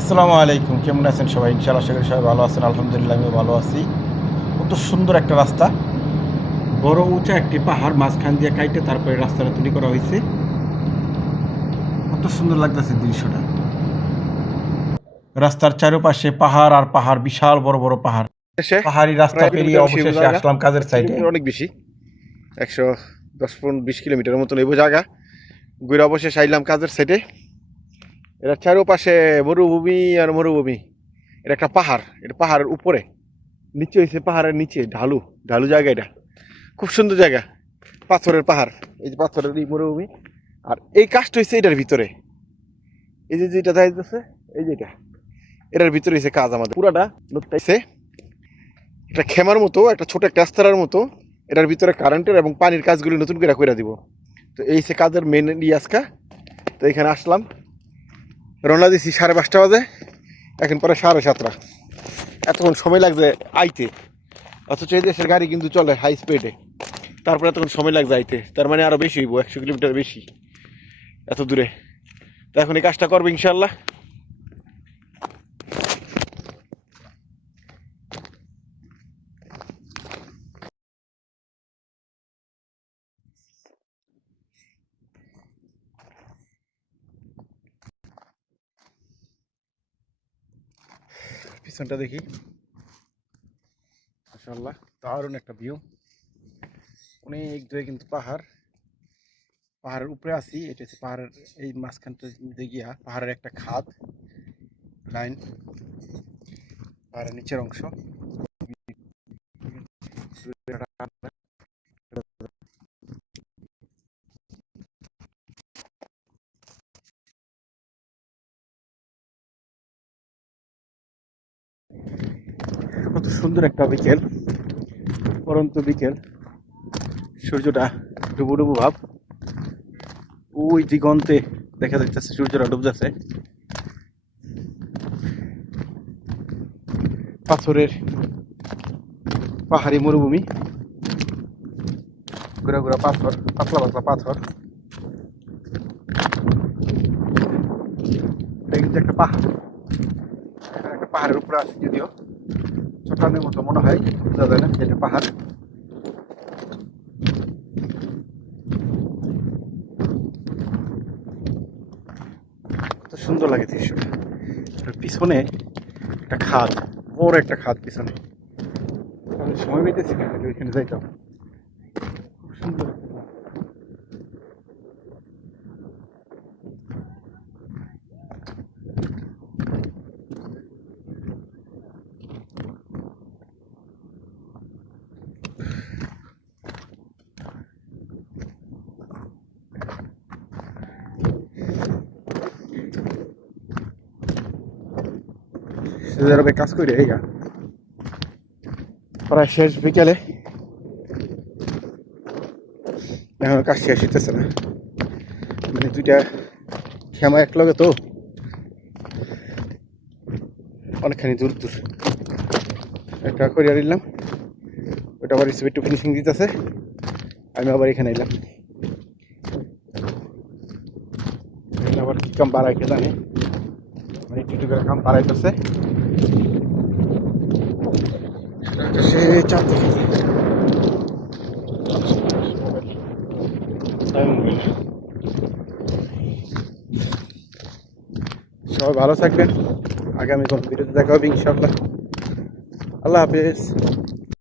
আসসালামু আলাইকুম, কেমন আছেন সবাই? ইনশাআল্লাহ আশা করি সবাই ভালো আছেন। আলহামদুলিল্লাহ আমিও ভালো আছি। কত সুন্দর একটা রাস্তা, বড় উঁচা একটি পাহাড় মাঝখান দিয়ে কাইটে তারপরে রাস্তাটা তৈরি করা হয়েছে। কত সুন্দর লাগতেছে দৃশ্যটা। রাস্তার চারপাশে পাহাড় আর পাহাড়, বিশাল বড় বড় পাহাড়। শেষে পাহাড়ি রাস্তা প্রায় পেরিয়ে কিলোমিটার বেশি অবশেষে জায়গা, আসলাম কাজের সাইডে। কিলোমিটার অনেক বেশি, 110-20 কিলোমিটারের মতন এই জায়গা ঘুরে অবশেষে আইলাম কাজের সাইডে। এটা চারোপাশে মরুভূমি আর মরুভূমি। এটা একটা পাহাড়, এটা পাহাড়ের উপরে, নিচে হয়েছে পাহাড়ের নিচে ঢালু ঢালু জায়গা। এটা খুব সুন্দর জায়গা, পাথরের পাহাড়, এই যে পাথরের এই মরুভূমি। আর এই কাজটা হয়েছে এটার ভিতরে, এই যে যেটা যাইতেছে, এই যেটা এটার ভিতরে হয়েছে কাজ। আমাদের পুরাটা লোকটাইছে একটা খেমার মতো, একটা ছোট একটা আস্তারার মতো। এটার ভিতরে কারেন্টের এবং পানির কাজগুলি নতুন করে দিব। তো এই সে কাজের মেন আজকা। তো এখানে আসলাম, রওনা দিছি 5:30 বাজে, এখন পরে 7:30। এতক্ষণ সময় লাগছে আইতে, অথচ এই দেশের গাড়ি কিন্তু চলে হাই স্পিডে, তারপরে এতক্ষণ সময় লাগছে আইতে। তার মানে আরো বেশি হইব, 100 কিলোমিটার বেশি এত দূরে। তো এখন এই কাজটা করবো ইনশাল্লাহ। পিছনটা দেখি, মাশাআল্লাহ দারুণ একটা ভিউ। অনেক দূরে কিন্তু পাহাড়, পাহাড়ের উপরে আছি। এটা হচ্ছে পাহাড়ের এই মাঝখানটা গিয়া পাহাড়ের একটা খাদ লাইন, পাহাড়ের নিচের অংশ। কত সুন্দর একটা বিকেল, পরন্ত বিকেল, সূর্যটা ডুবু ডুবু ভাব। ওই দিগন্তে দেখা যাচ্ছে সূর্যটা ডুব যাচ্ছে। পাথরের পাহাড়ি মরুভূমি, ঘোরা ঘোরা পাথর, পাতলা পাতলা পাথর। এটা কিন্তু একটা পাহাড়, এখানে একটা পাহাড়ের উপরে আছে, যদিও চট্টগ্রামের মতো মনে হয়, বোঝা যায় না এটা পাহাড়। কত সুন্দর লাগে দৃশ্যটা। পিছনে একটা খাদ, বড় একটা খাদ পিছনে। আমি সময় পেতেছি না, ওইখানে যাইতাম। খুব সুন্দর। সেভাবে কাজ করে এই প্রায় শেষ বিকেলে, এখন কাজ শেষ হইতেছে না। মানে দুইটা খেমা এক লগে, তো অনেকখানি দূর দূর। একটা করিয়া দিলাম, ওটা আবার রিসিভ একটু ফিনিশিং দিতেছে, আমি আবার এখানে এলাম। আবার কি কাম বাড়াইতে জানি, মানে একটু একটু করে কাম বাড়াইতেছে। সে চাপ দেখে সবাই ভালো থাকবেন। আগামী কোন ভিডিওতে দেখা হবে ইনশাআল্লাহ। আল্লাহ হাফেজ।